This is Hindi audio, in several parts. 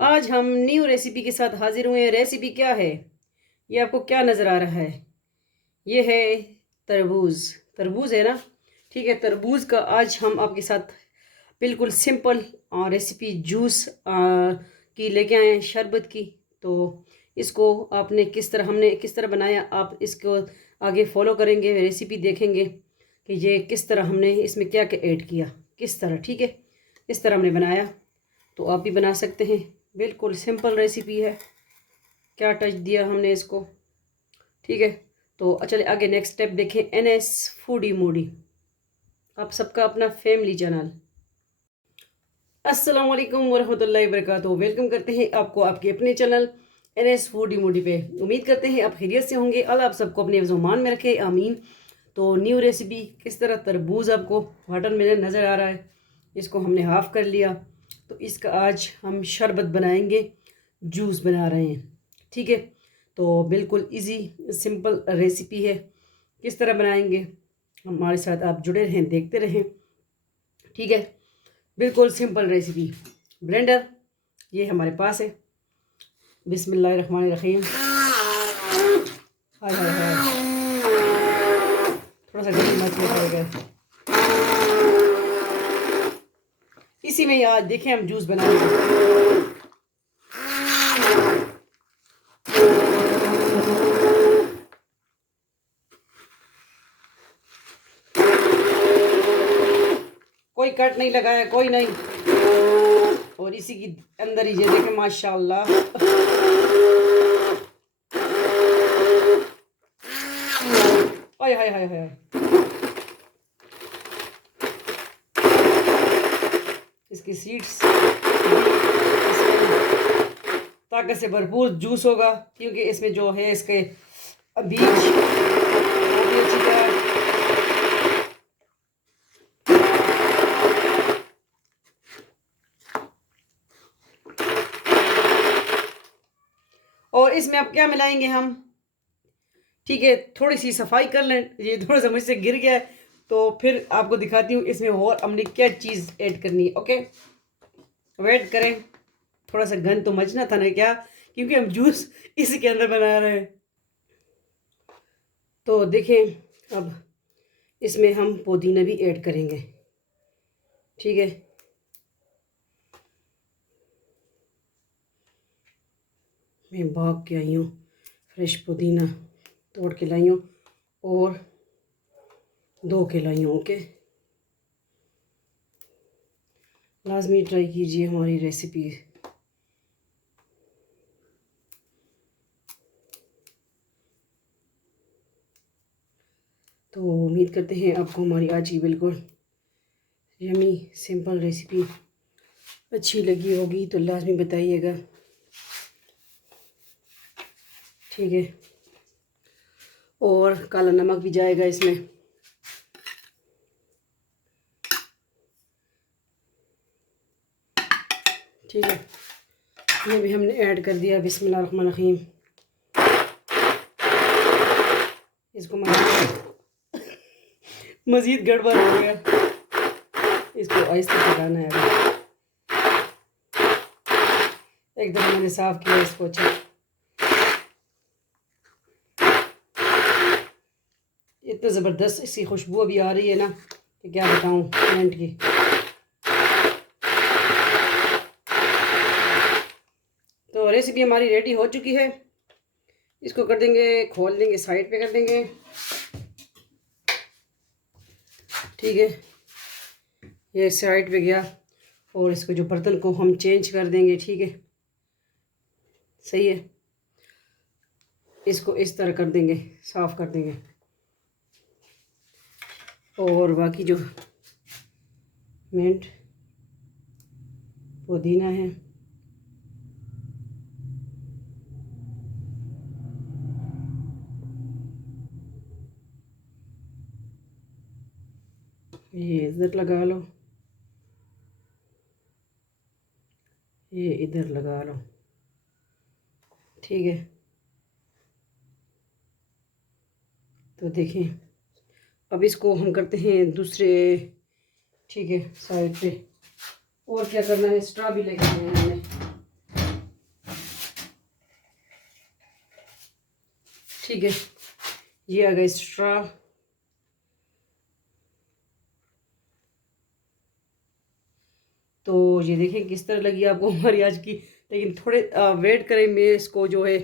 आज हम न्यू रेसिपी के साथ हाजिर हुए हैं। रेसिपी क्या है ये आपको क्या नज़र आ रहा है? ये है तरबूज। तरबूज है ना? ठीक है, तरबूज का आज हम आपके साथ बिल्कुल सिंपल रेसिपी जूस की लेके आए हैं, शरबत की। तो इसको आपने हमने किस तरह बनाया, आप इसको आगे फॉलो करेंगे, रेसिपी देखेंगे कि ये किस तरह हमने इसमें क्या क्या ऐड किया, किस तरह। ठीक है, इस तरह हमने बनाया, तो आप भी बना सकते हैं। बिल्कुल सिंपल रेसिपी है, क्या टच दिया हमने इसको। ठीक है, तो चलिए आगे नेक्स्ट स्टेप देखें। NS फूडी मूडी, आप सबका अपना फैमिली चैनल। अस्सलाम वालेकुम वरहमतुल्लाहि वबरकातुहू। वेलकम करते हैं आपको आपके अपने चैनल NS फूडी मूडी पे। उम्मीद करते हैं आप खैरियत से होंगे। अल्लाह आप सबको अपने ज़ुबान में रखे, आमीन। तो न्यू रेसिपी किस तरह, तरबूज आपको वाटरमेलन नज़र आ रहा है, इसको हमने हाफ़ कर लिया, तो इसका आज हम शरबत बनाएंगे, जूस बना रहे हैं। ठीक है, तो बिल्कुल इजी सिंपल रेसिपी है। किस तरह बनाएंगे, हमारे साथ आप जुड़े रहें, देखते रहें। ठीक है, बिल्कुल सिंपल रेसिपी। ब्लेंडर ये हमारे पास है। बिस्मिल्लाहिर्रहमानिर्रहीम। हाय हाय हाय, थोड़ा सा गर्म मच में पड़ेगा। इसी में आज देखें हम जूस बनाएंगे। कोई कट नहीं लगाया, कोई नहीं। और इसी की अंदर ही ये देखें, माशाल्लाह। हाय हाय हाय हाय, इसकी सीड्स ताकत से भरपूर जूस होगा, क्योंकि इसमें जो है इसके बीज वो भी अच्छी तरह। और इसमें अब क्या मिलाएंगे हम? ठीक है, थोड़ी सी सफाई कर लें, ये थोड़ा सा मुझसे गिर गया है, तो फिर आपको दिखाती हूँ इसमें और हमने क्या चीज़ ऐड करनी है। ओके, वेट करें, थोड़ा सा गंद तो मचना था ना क्या, क्योंकि हम जूस इसी के अंदर बना रहे हैं। तो देखें, अब इसमें हम पुदीना भी ऐड करेंगे। ठीक है, मैं भाग के आई हूँ, फ्रेश पुदीना तोड़ के लाई हूँ और धो के लाई हूँ। ओके, लाजमी ट्राई कीजिए हमारी रेसिपी। तो उम्मीद करते हैं आपको हमारी आज की बिल्कुल यमी सिंपल रेसिपी अच्छी लगी होगी, तो लाजमी बताइएगा। ठीक है, और काला नमक भी जाएगा इसमें। ठीक है, ये भी हमने ऐड कर दिया। बिस्मिल्लाहिर्रहमानिर्रहीम। इसको मज़ीद गड़बड़ हो गया, इसको आहिस्ते पकाना है। एक दफ़ा मैंने साफ़ किया इसको अच्छा। इतना ज़बरदस्त इसकी खुशबू अभी आ रही है ना कि क्या बताऊँ मिनट की। तो रेसिपी हमारी रेडी हो चुकी है। इसको कर देंगे, खोल देंगे, साइड पे कर देंगे। ठीक है, ये साइड पे गया, और इसको जो बर्तन को हम चेंज कर देंगे। ठीक है, सही है, इसको इस तरह कर देंगे, साफ़ कर देंगे। और बाकी जो मिंट पुदीना है, ये इधर लगा लो, ये इधर लगा लो। ठीक है, तो देखें, अब इसको हम करते हैं दूसरे। ठीक है, साइड पे और क्या करना है, स्ट्रॉ भी लेके आए हैं हमने। ठीक है, ये आ गई स्ट्रॉ। तो ये देखें किस तरह लगी आपको हमारी आज की। लेकिन थोड़े वेट करें, मैं इसको जो है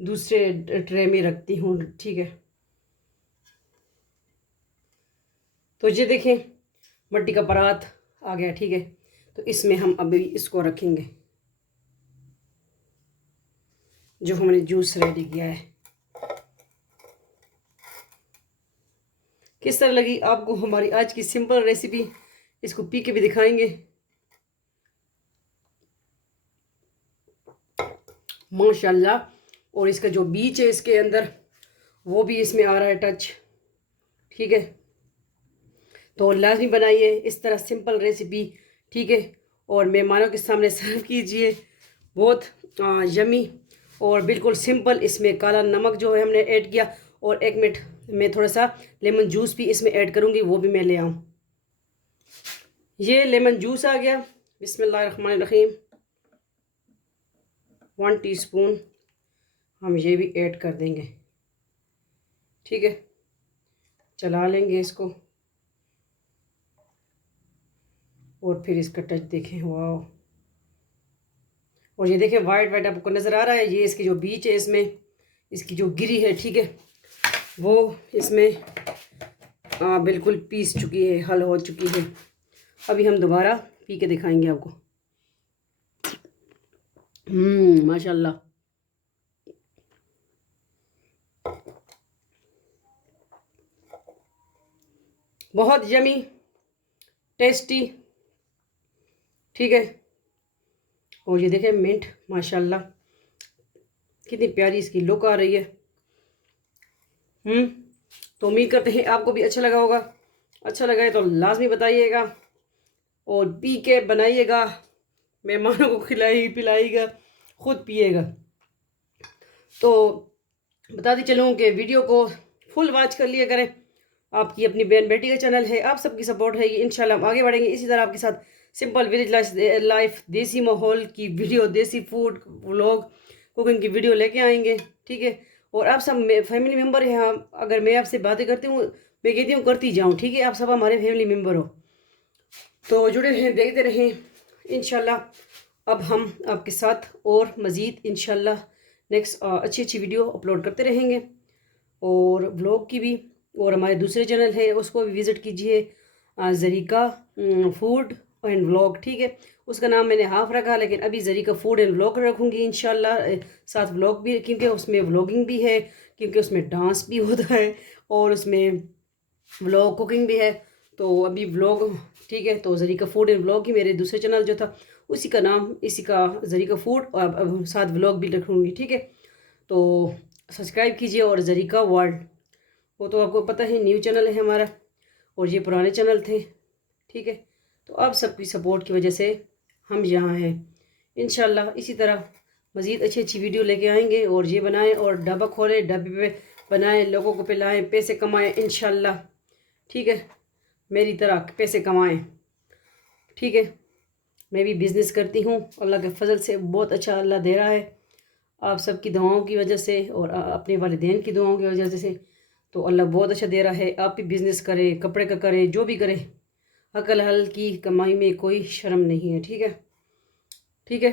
दूसरे ट्रे में रखती हूँ। ठीक है, तो ये देखें मट्टी का परात आ गया। ठीक है, तो इसमें हम अभी इसको रखेंगे जो हमने जूस रेडी किया है। किस तरह लगी आपको हमारी आज की सिंपल रेसिपी, इसको पी के भी दिखाएंगे। माशाल्लाह। और इसका जो बीच है इसके अंदर, वो भी इसमें आ रहा है टच। ठीक है, तो लाजमी बनाइए इस तरह सिंपल रेसिपी। ठीक है, और मेहमानों के सामने सर्व कीजिए। बहुत यमी और बिल्कुल सिंपल। इसमें काला नमक जो है हमने ऐड किया, और 1 मिनट में थोड़ा सा लेमन जूस भी इसमें ऐड करूँगी, वो भी मैं ले आऊँ। ये लेमन जूस आ गया। बिस्मिल्लाहिर्रहमानिर्रहीम। 1 टीस्पून हम ये भी ऐड कर देंगे। ठीक है, चला लेंगे इसको, और फिर इसका टच देखें। वाह। और ये देखें वाइट वाइट आपको नज़र आ रहा है, ये इसकी जो बीच है इसमें, इसकी जो गिरी है, ठीक है, वो इसमें बिल्कुल पीस चुकी है, हल हो चुकी है। अभी हम दोबारा पी के दिखाएंगे आपको। माशाल्लाह। बहुत यमी टेस्टी। ठीक है, और ये देखें मिंट, माशाल्लाह कितनी प्यारी इसकी लुक आ रही है। तो उम्मीद करते हैं आपको भी अच्छा लगा होगा। अच्छा लगा है तो लाजमी बताइएगा, और पी के बनाइएगा, मेहमानों को खिलाई पिलाइएगा, खुद पिएगा। तो बताती चलूँ कि वीडियो को फुल वॉच कर लिया करें। आपकी अपनी बहन बेटी का चैनल है, आप सबकी सपोर्ट रहेगी, इंशाल्लाह हम आगे बढ़ेंगे इसी तरह आपके साथ। सिंपल विलेज लाइफ, देसी माहौल की वीडियो, देसी फूड व्लॉग, कुकिंग की वीडियो लेके आएंगे। ठीक है, और आप सब फैमिली मेम्बर हैं। हम अगर मैं आपसे बातें करती हूँ, मैं कहती हूँ करती जाऊँ। ठीक है, आप सब हमारे फैमिली मेम्बर हो, तो जुड़े रहें, देखते रहें इंशाल्लाह। अब हम आपके साथ और मज़ीद इंशाल्लाह नेक्स्ट अच्छी अच्छी वीडियो अपलोड करते रहेंगे, और व्लॉग की भी। और हमारे दूसरे चैनल है उसको भी विज़िट कीजिए, ज़रीका फूड एंड व्लॉग। ठीक है, उसका नाम मैंने हाफ रखा, लेकिन अभी ज़रीका फूड एंड व्लॉग रखूँगी इंशाल्लाह। साथ व्लॉग भी, क्योंकि उसमें व्लॉगिंग भी है, क्योंकि उसमें डांस भी होता है, और उसमें व्लॉग कुकिंग भी है। तो अभी व्लॉग, ठीक है, तो ज़रीका फूड एंड व्लॉग ही मेरे दूसरे चैनल जो था उसी का नाम, इसी का ज़रीका फूड, और अब साथ व्लॉग भी रखूँगी। ठीक है, तो सब्सक्राइब कीजिए। और ज़रीका वर्ल्ड, वो तो आपको पता है न्यू चैनल है हमारा, और ये पुराने चैनल थे। ठीक है, तो आप सबकी सपोर्ट की वजह से हम यहाँ हैं। इंशाल्लाह इसी तरह मज़ीद अच्छी अच्छी वीडियो लेके आएंगे, और ये बनाएं और ढाबा खोलें, ढाबे पे बनाएं, लोगों को पिलाएं, पैसे कमाएं इंशाल्लाह। ठीक है, मेरी तरह पैसे कमाएं। ठीक है, मैं भी बिज़नेस करती हूँ, अल्लाह के फजल से बहुत अच्छा अल्लाह दे रहा है, आप सबकी दुआओं की वजह से, और अपने वालिदैन की दुआओं की वजह से। तो अल्लाह बहुत अच्छा दे रहा है। आप भी बिज़नेस करें, कपड़े का करें, जो भी करें, हकल हल की कमाई में कोई शर्म नहीं है। ठीक है, ठीक है,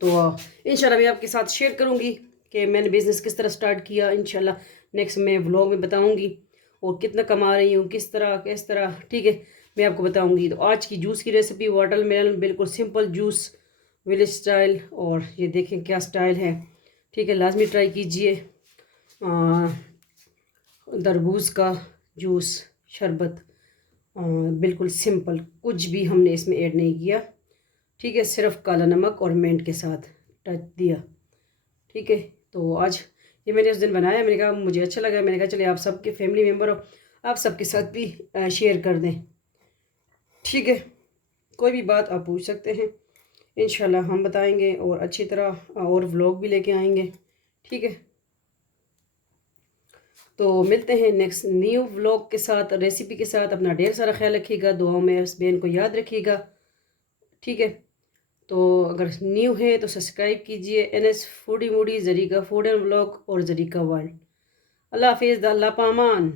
तो इंशाल्लाह मैं आपके साथ शेयर करूँगी कि मैंने बिज़नेस किस तरह स्टार्ट किया। इंशाल्लाह नेक्स्ट मैं व्लॉग में बताऊँगी, और कितना कमा रही हूँ, किस तरह। ठीक है, मैं आपको बताऊँगी। तो आज की जूस की रेसिपी वाटरमेलन, बिल्कुल सिंपल जूस, विलेज स्टाइल, और ये देखें क्या स्टाइल है। ठीक है, लाजमी ट्राई कीजिए। तरबूज का जूस, शरबत, बिल्कुल सिंपल, कुछ भी हमने इसमें ऐड नहीं किया। ठीक है, सिर्फ काला नमक और मिंट के साथ टच दिया। ठीक है, तो आज ये मैंने उस दिन बनाया, मैंने कहा मुझे अच्छा लगा, मैंने कहा चलिए आप सबके फैमिली मेम्बर हो, आप सबके साथ भी शेयर कर दें। ठीक है, कोई भी बात आप पूछ सकते हैं, इंशाल्लाह हम बताएंगे, और अच्छी तरह और व्लॉग भी लेके आएंगे। ठीक है, तो मिलते हैं नेक्स्ट न्यू व्लॉग के साथ, रेसिपी के साथ। अपना ढेर सारा ख्याल रखिएगा, दुआओं में उस बहन को याद रखिएगा। ठीक है, तो अगर न्यू है तो सब्सक्राइब कीजिए NS foodie Moody, Zarika food and vlog और जरीका वर्ल्ड। अल्लाह हाफिज़, अल्लाह पामान।